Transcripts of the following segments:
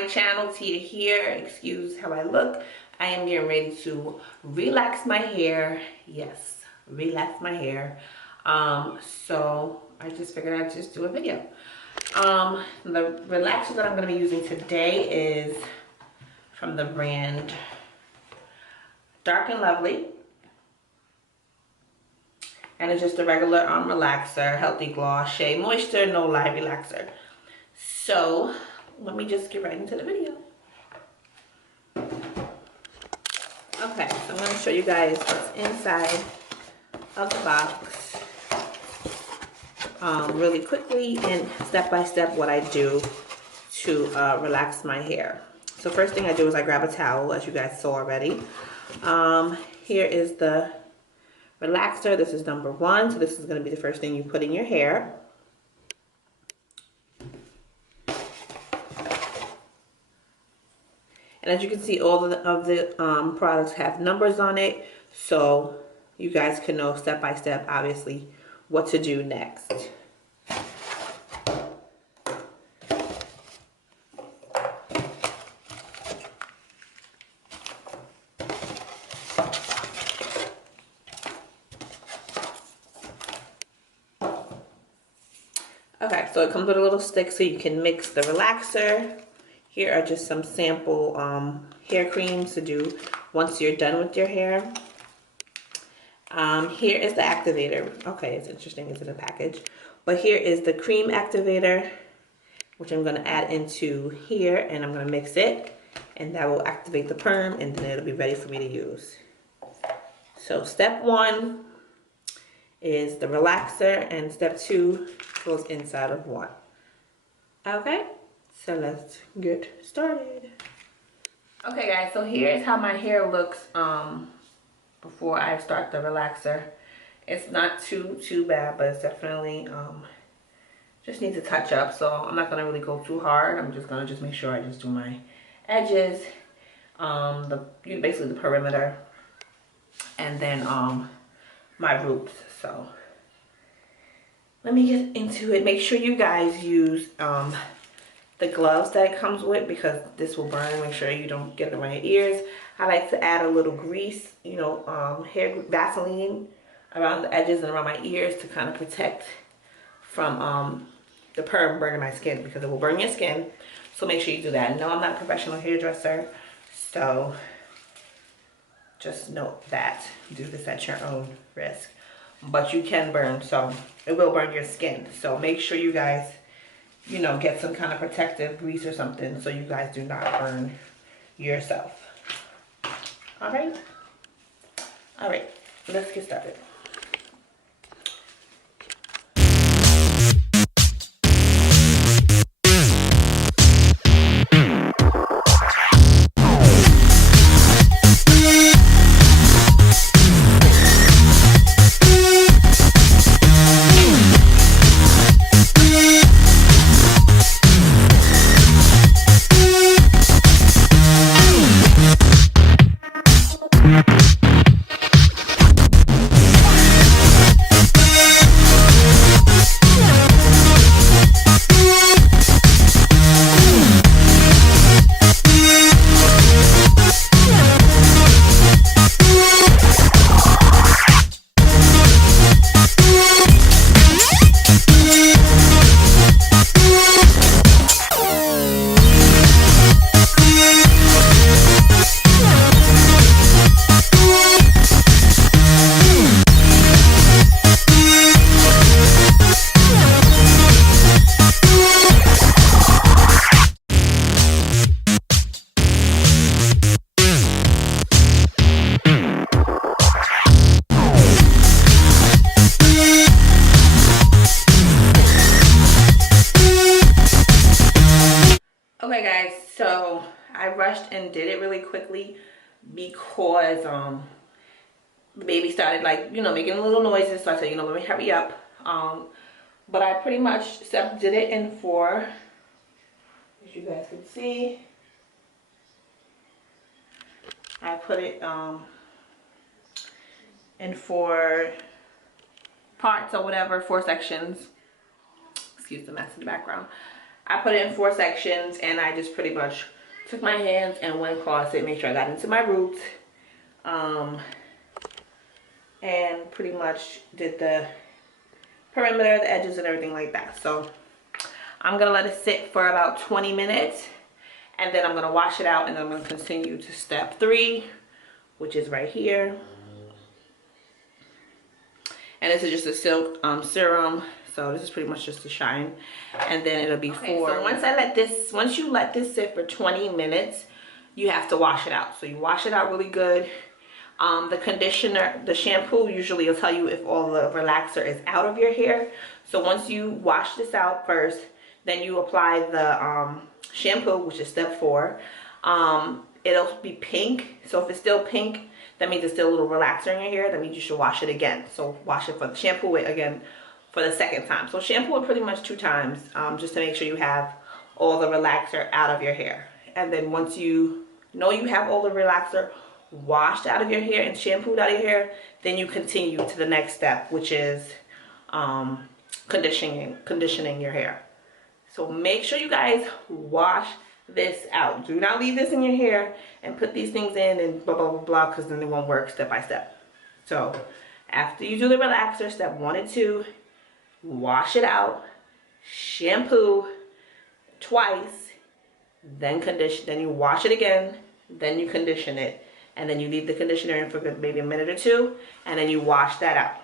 my channel, Tia here. Excuse how I look. I am getting ready to relax my hair. Yes, relax my hair. So I just figured I'd just do a video. The relaxer that I'm going to be using today is from the brand Dark and Lovely. And it's just a regular relaxer, healthy gloss, shea moisture, no lie relaxer. So let me just get right into the video. Okay, so I'm going to show you guys what's inside of the box really quickly and step by step what I do to relax my hair. So first thing I do is I grab a towel, as you guys saw already. Here is the relaxer. This is number 1, so this is going to be the first thing you put in your hair. And as you can see, all of the products have numbers on it, so you guys can know step by step, obviously, what to do next. Okay, so it comes with a little stick so you can mix the relaxer. Here are just some sample hair creams to do once you're done with your hair. Here is the activator. Okay, it's interesting, it's in a package. But here is the cream activator, which I'm going to add into here, and I'm going to mix it. And that will activate the perm, and then it'll be ready for me to use. So step 1 is the relaxer, and step 2 goes inside of 1. Okay, so let's get started. Okay guys, so here's how my hair looks before I start the relaxer. It's not too bad, but it's definitely just needs a touch up, so I'm not gonna really go too hard. I'm just gonna make sure I just do my edges, basically the perimeter, and then my roots. So let me get into it. Make sure you guys use the gloves that it comes with, because this will burn. Make sure you don't get it around your ears. I like to add a little grease, hair Vaseline around the edges and around my ears to kind of protect from the perm burning my skin, because it will burn your skin. So make sure you do that. No, I'm not a professional hairdresser, so just note that. Do this at your own risk. But you can burn, so it will burn your skin. So make sure you guys, get some kind of protective grease or something so you guys do not burn yourself. All right, let's get started. Okay guys, so I rushed and did it really quickly because the baby started making little noises, so I said, let me hurry up. But I pretty much did it in 4, as you guys can see. I put it in 4 parts or whatever, 4 sections. Excuse the mess in the background. I put it in 4 sections, and I just pretty much took my hands and went across it, made sure I got into my roots, and pretty much did the perimeter, the edges, and everything like that. So I'm gonna let it sit for about 20 minutes, and then I'm gonna wash it out, and then I'm gonna continue to step 3, which is right here. And this is just a silk serum, so this is pretty much just to shine, and then it'll be 4. So once you let this sit for 20 minutes, you have to wash it out. So you wash it out really good. The conditioner, the shampoo usually will tell you if all the relaxer is out of your hair. So once you wash this out first, then you apply the shampoo, which is step 4. It'll be pink. So if it's still pink, that means it's still a little relaxer in your hair. That means you should wash it again. So wash it for the shampoo it again for the second time. So shampoo it pretty much 2 times, just to make sure you have all the relaxer out of your hair. And then once you know you have all the relaxer washed out of your hair and shampooed out of your hair, then you continue to the next step, which is conditioning your hair. So make sure you guys wash this out. Do not leave this in your hair and put these things in and blah blah blah blah, because then it won't work step by step. So after you do the relaxer, step 1 and 2, wash it out, shampoo twice, then condition, then you wash it again, then you condition it, and then you leave the conditioner in for maybe a minute or 2, and then you wash that out.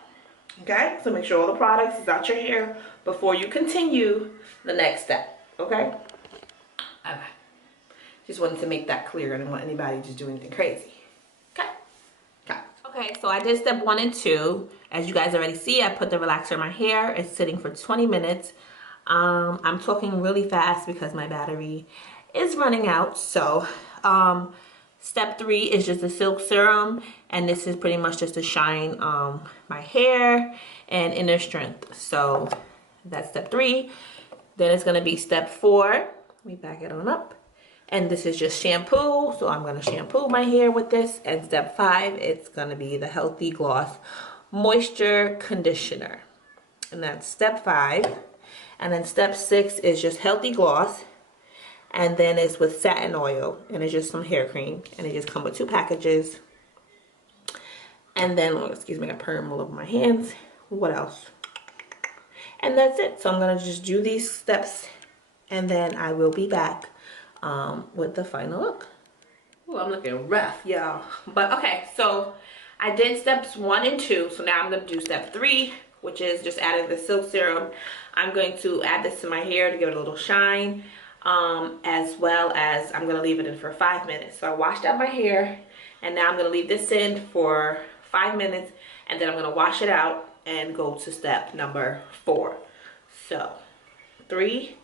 Okay, so make sure all the products is out your hair before you continue the next step. Okay. Okay. Just wanted to make that clear. I didn't want anybody to do anything crazy. Okay. Okay. Okay, so I did step 1 and 2. As you guys already see, I put the relaxer in my hair. It's sitting for 20 minutes. I'm talking really fast because my battery is running out. So step 3 is just a silk serum, and this is pretty much just to shine my hair and inner strength. So that's step 3. Then it's going to be step 4. Let me back it on up. And this is just shampoo. So I'm going to shampoo my hair with this. And step 5, it's going to be the Healthy Gloss Moisture Conditioner. And that's step 5. And then step 6 is just Healthy Gloss. And then it's with satin oil. And it's just some hair cream. And it just comes with 2 packages. And then, oh, excuse me, I got perm all over my hands. What else? And that's it. So I'm going to just do these steps. And then I will be back with the final look. Oh, I'm looking rough, y'all. But okay, so I did steps 1 and 2. So now I'm going to do step 3, which is just adding the silk serum. I'm going to add this to my hair to give it a little shine, as well as I'm going to leave it in for 5 minutes. So I washed out my hair, and now I'm going to leave this in for 5 minutes, and then I'm going to wash it out and go to step number 4. So 3,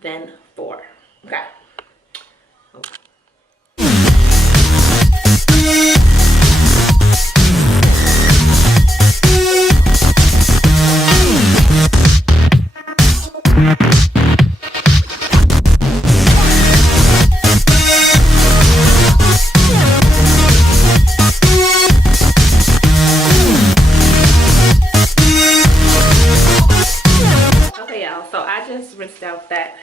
then 4. Okay. Rinsed out that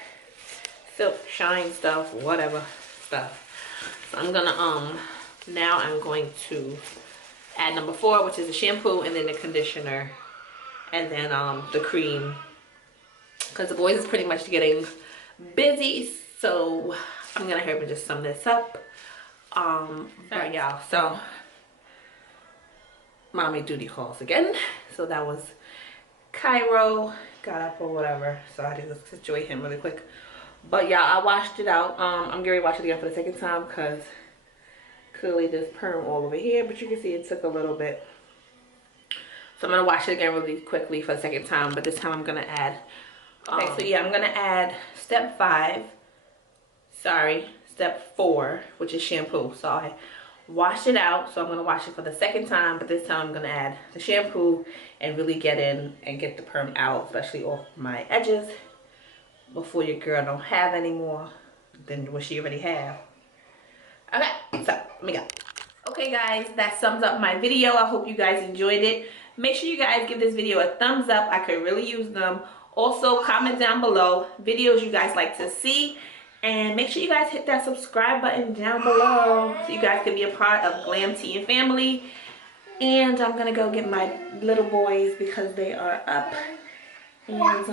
silk shine stuff, whatever stuff. So I'm gonna now I'm going to add number 4, which is the shampoo, and then the conditioner, and then the cream, because the boys is pretty much getting busy. So I'm gonna hurry and just sum this up. But y'all, so mommy duty calls again. So that was Cairo got up or whatever, so I had to situate him really quick. But yeah, I washed it out. I'm going to wash it again for the second time because clearly there's perm all over here, but you can see it took a little bit. So I'm going to wash it again really quickly for the second time, but this time I'm going to add okay, so yeah, I'm going to add step 4, which is shampoo. So I washed it out, so I'm going to wash it for the second time, but this time I'm going to add the shampoo and really get in and get the perm out, especially off my edges, before your girl don't have any more than what she already have. Okay, so let me go. Okay guys, that sums up my video. I hope you guys enjoyed it. Make sure you guys give this video a thumbs up. I could really use them. Also, comment down below videos you guys like to see. And make sure you guys hit that subscribe button down below so you guys can be a part of Glam Tea and Family. And I'm going to go get my little boys because they are up. And